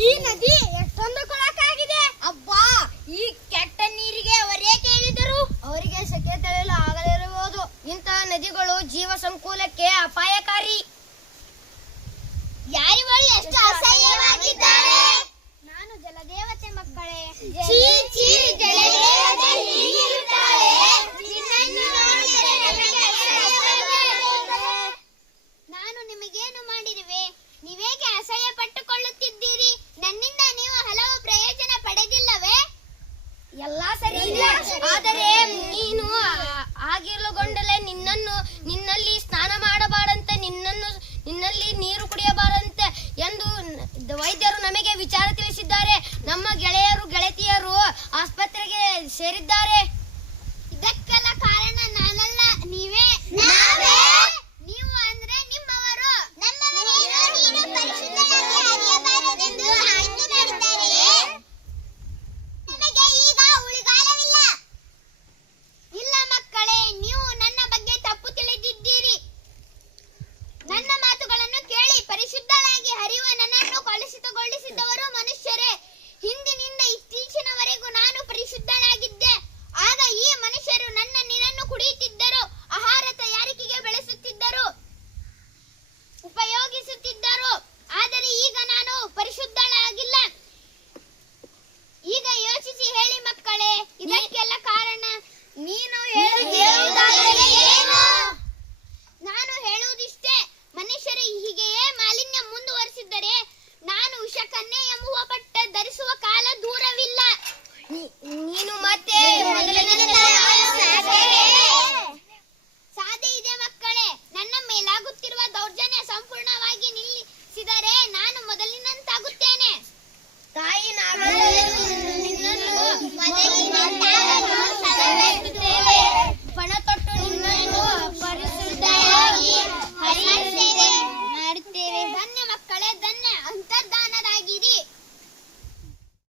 ಈ ನದಿ ಎಷ್ಟೊಂದು ಕೊಳಕಾಗಿದೆ. ಅಬ್ಬಾ, ಈ ಕೆಟ್ಟ ನೀರಿಗೆ ಅವರೇಕೆ ಹೇಳಿದರು? ಅವರಿಗೆ ಸೆಕೆ ತಡೆಯಲು ಆಗದಿರಬಹುದು. ಇಂತಹ ನದಿಗಳು ಜೀವ ಸಂಕುಲಕ್ಕೆ ಅಪಾಯಕಾರಿ. ಯಾರಿಗಳು ಎಷ್ಟು ಅಸಹ್ಯವಾಗಿದ್ದಾರೆ. ನಾನು ಜಲದೇವತೆ ಮಕ್ಕಳೇ. ಛೀ ಛೀ, ಜಲದೇವತೆ ಹೀಗಿರುತ್ತಾಳೆ. ನಿನ್ನನ್ನು ನೋಡಿದರೆ ನಮಗೆ ಅಸಹ್ಯವಾಗುತ್ತದೆ. ನಾನು ನಿಮಗೇನು ಮಾಡಿರುವೆ? ನೀವೇಕೆ ಅಸಹ್ಯ ಪಟ್ಟುಕೊಳ್ಳುತ್ತಿದ್ದೀರಿ? ನನ್ನಿಂದ ನೀವು ಹಲವು ಪ್ರಯೋಜನ ಪಡೆದಿಲ್ಲವೇ? ಎಲ್ಲ ಸರಿ, ಆದರೆ ನೀನು ಆಗಿಲುಗೊಂಡಲೇ ನಿನ್ನಲ್ಲಿ ಸ್ನಾನ ಮಾಡಬಾರಂತೆ, ನಿನ್ನಲ್ಲಿ ನೀರು ಕುಡಿಯಬಾರಂತೆ ಎಂದು ವೈದ್ಯರು ನಮಗೆ ವಿಚಾರ ತಿಳಿಸಿದ್ದಾರೆ. ನಮ್ಮ ಗೆಳೆಯರು ಗೆಳತಿಯರು ಆಸ್ಪತ್ರೆಗೆ ಸೇರಿದ್ದಾರೆ.